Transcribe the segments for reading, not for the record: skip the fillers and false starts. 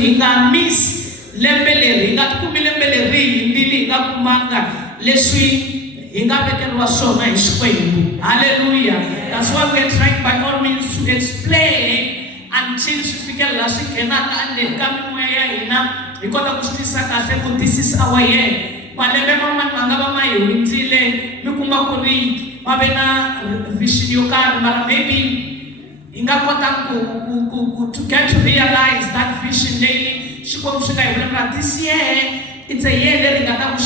hinga miss lembeleri hinga kumi lembeleri ndili hinga kumanga leswi hinga vekelwa swona hi Xikwembu. Hallelujah. That's why we're trying by all means to explain until swi fikelela swi nghenaka endzeni ka mimoya ya hina hi kota ku swi twisisa kahle ku this is our year. Malembe man'wana ma nga va ma hi hundzile mi kuma ku ri ma ve na vision yo karhi mara maybe hi nga kota ku to get to realize that vision leyi Xikwembu swi nga hi vulavula this year. It's a year that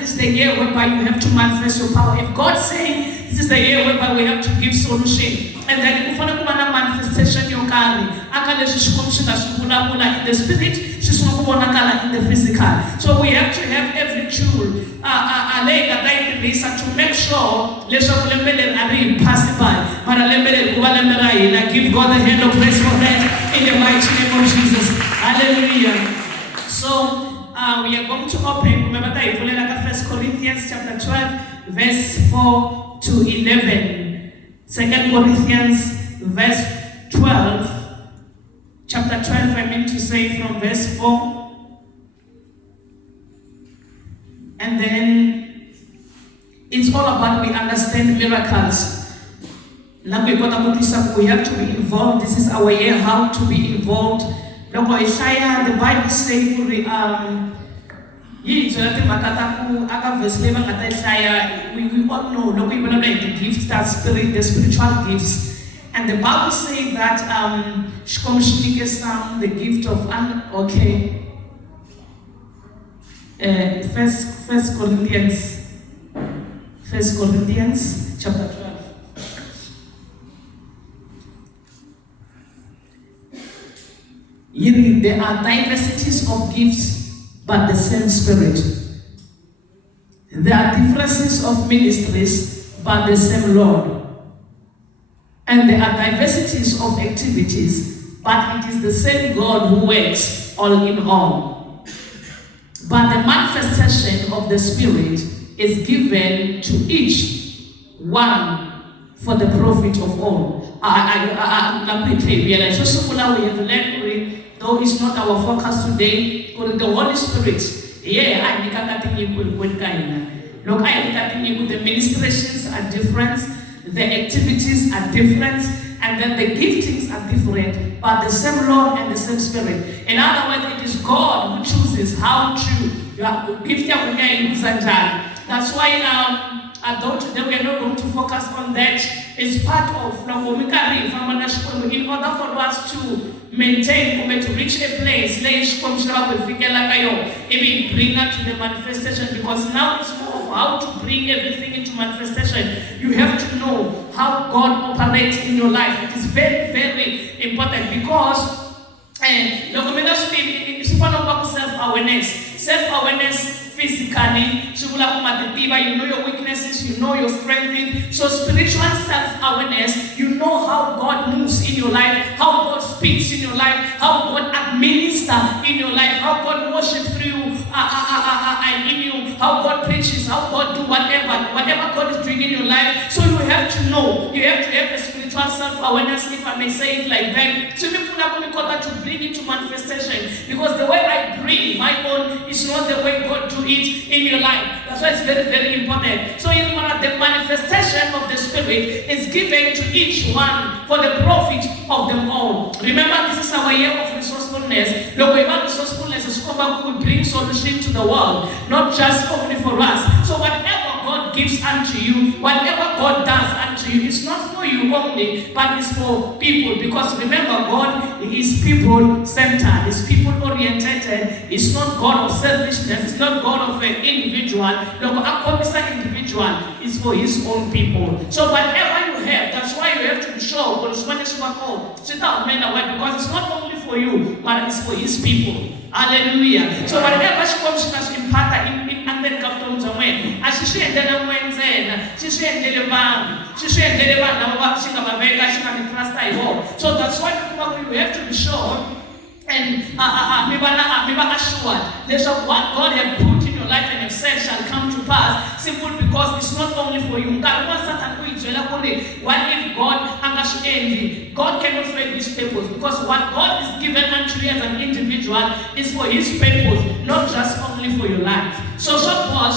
this is the year whereby you have to manifest your power. If God saying this is the year whereby we have to give solution, and then if we want to manifestation your carry, in the spirit, in the physical. So we have to have every tool to make sure possible. Give God a hand of praise for that in the mighty name of Jesus. Hallelujah. So we are going to open, remember that 1 Corinthians chapter 12, verse 4 to 11. 2 Corinthians verse 12, chapter 12, I mean to say from verse 4. And then it's all about we understand miracles. Now we have to be involved. This is our year, how to be involved. Look, Isaiah, the Bible says, we all know, look, we like the gifts, that spirit, the spiritual gifts. And the Bible says that the gift of First Corinthians chapter 12. There are diversities of gifts, but the same Spirit. There are differences of ministries, but the same Lord. And there are diversities of activities, but it is the same God who works all in all. But the manifestation of the Spirit is given to each one for the profit of all. We have learned, though it's not our focus today, the Holy Spirit. Look, the ministrations are different, the activities are different, and then the giftings are different, but the same Lord and the same Spirit. In other words, it is God who chooses how to gift. That's why today we are not going to focus on that. It's part of in order for us to maintain, to reach a place, even bring us to the manifestation, because now it's more of how to bring everything into manifestation. You have to know how God operates in your life. It is very, very important, because it's self-awareness. Self-awareness physically, you know your weaknesses, you know your strengths. So spiritual self-awareness, you know how God moves in your life, how God speaks in your life, how God administers in your life, how God worships through you, and in you, how God preaches, how God do whatever God is doing in your life. So you have to know, you have to have a spiritual self-awareness, if I may say it like that. So to bring it to manifestation, because the way I bring my own is not the way God do it in your life. That's why it's very, very important. So the manifestation of the Spirit is given to each one for the profit of them all. Remember, this is our year of resourcefulness. Resourcefulness is how we bring solution to the world, not just only for us. So whatever God gives unto you, whatever God does unto you, it's not for you only, but it's for people. Because remember, God is people-centered, is people-oriented. It's not God of selfishness, it's not God of an individual. Individual is for his own people. So whatever you have, that's why you have to be sure, because it's not only for you, but it's for his people. Hallelujah. So whatever she comes to impart in under captains and when, as she said, then Wednesday, she said, so that's why we have to be sure and assured that what God has put in your life and have said shall come to pass, simply because it's not only for you. What if God cannot fail his purpose? Because what God is given unto you as an individual, individual is for his purpose, not just only for your life. So that's why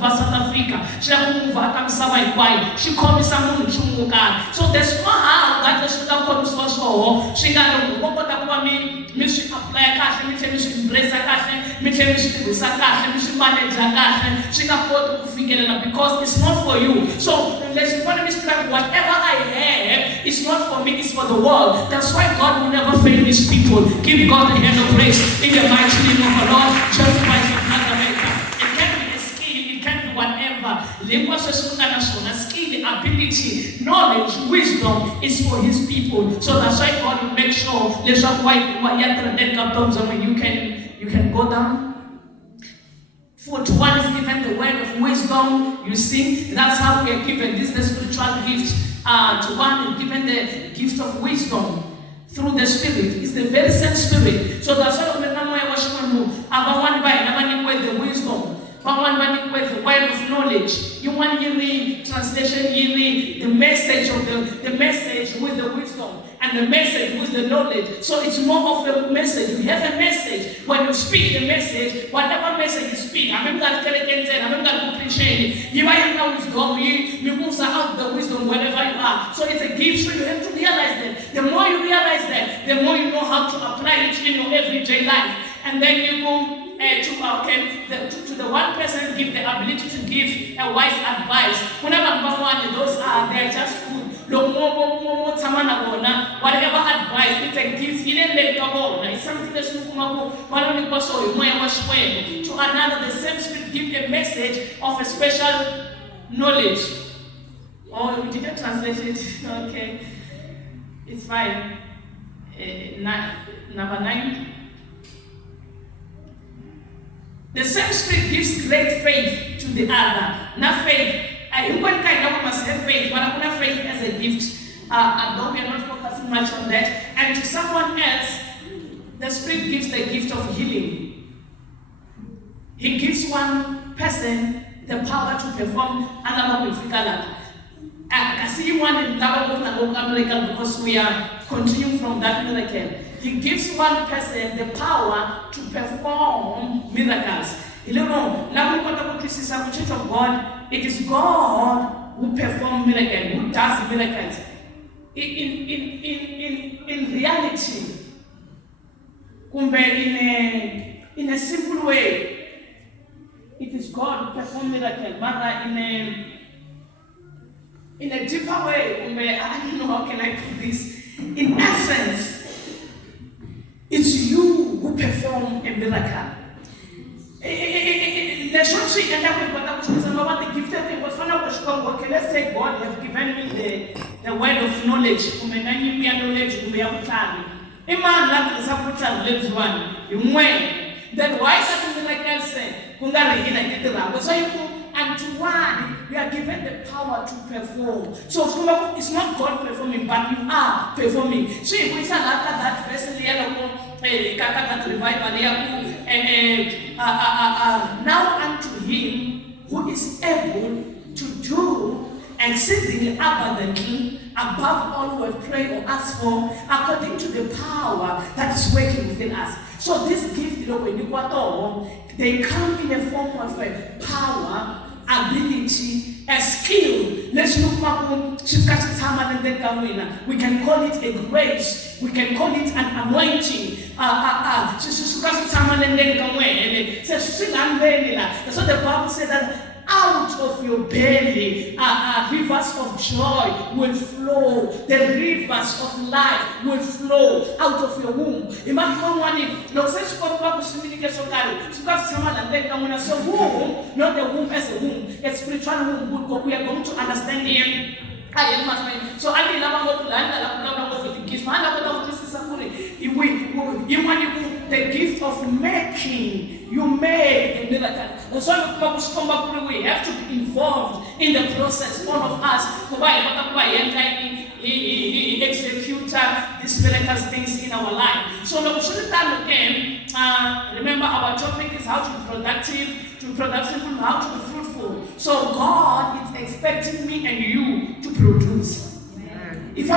South Africa, so there's no how that is because it's not for you. So whatever I have is not for me, it's for the world. That's why God will never fail his people. Give God a hand of praise in the mighty name of our Lord Jesus Christ of Nazareth. It can be a skill, it can be whatever. Skill, ability, knowledge, wisdom is for his people. So that's why God will make sure there's a white when you can go down. For to one is given the word of wisdom, you see, that's how we are given. This is the spiritual gift. To one is given the gift of wisdom through the Spirit. It's the very same Spirit. So that's why we with the wisdom. With the word of knowledge. You want to read translation, you read the message of the message with the wisdom and the message with the knowledge. So it's more of a message. You have a message. When you speak the message, whatever message you speak, I remember that you might know wisdom, you move out the wisdom wherever you are. So it's a gift, so you have to realize that. The more you realize that, the more you know how to apply it in your everyday life. And then you go to the one person give the ability to give a wise advice. Whenever those they're just food. Whatever advice, it's a gift. It's something that's to another, the same Spirit give a message of a special knowledge. Oh, we didn't translate it. Okay, it's fine. Number 9. The same Spirit gives great faith to the other. Not faith. One kind of must have faith, but I want faith as a gift. Although we are not focusing much on that. And to someone else, the Spirit gives the gift of healing. He gives one person the power to perform another physical. I see one in America because we are continuing from that miracle. He gives one person the power to perform miracles. You know, now we got to see some Church of God. It is God who performs miracles, who does miracles. In reality, in a simple way, it is God who performs miracles. But in a deeper way, I don't know how can I put this. In essence, it's you who perform a miracle. Let's say God has given me the word of knowledge. Then why something like that say? So and to one, we are given the power to perform. So it's not God performing, but you are performing. So if we say that verse now unto him who is able to do exceedingly abundantly above all we have prayed or asked for, according to the power that is working within us. So this gift, they come in a form of a power, ability, a skill. Let's look back. We can call it a grace. We can call it an anointing. That's what the Bible said, that out of your belly, rivers of joy will flow. The rivers of life will flow out of your womb. Imagine so womb, not the womb as a womb, a spiritual womb. But we are going to understand here. So I the gift of making. You made a miracle. That's why we have to be involved in the process. All of us, he executes these miracles things in our life. So again, remember our topic is how to be productive, how to be fruitful. So God is expecting me and you to produce. If I